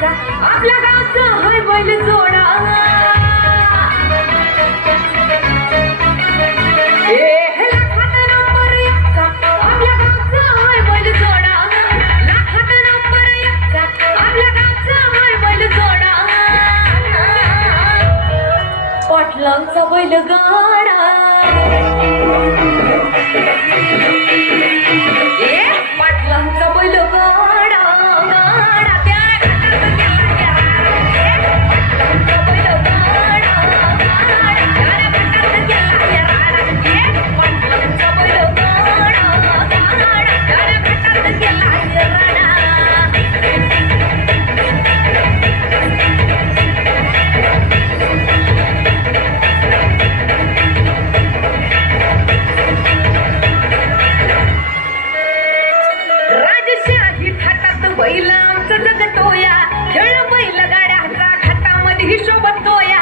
याचा आपल्या गावचा होय बैल जोडा लाखात नंबर याचा आपल्या गावचा होय बैल जोडा लाखात नंबर याचा आपल्या गावचा होय बैल जोडा पाटलांचा बैलगाडा पाटलांचा बैलगाडा गाडा त्या पाटलांचा बैलगाडा पाटलांचा बैलगाडा राजशाही थाटात बैलांचं जगतोया खेळ बैलगाड्याचा खटामध्ये हिशोबतोया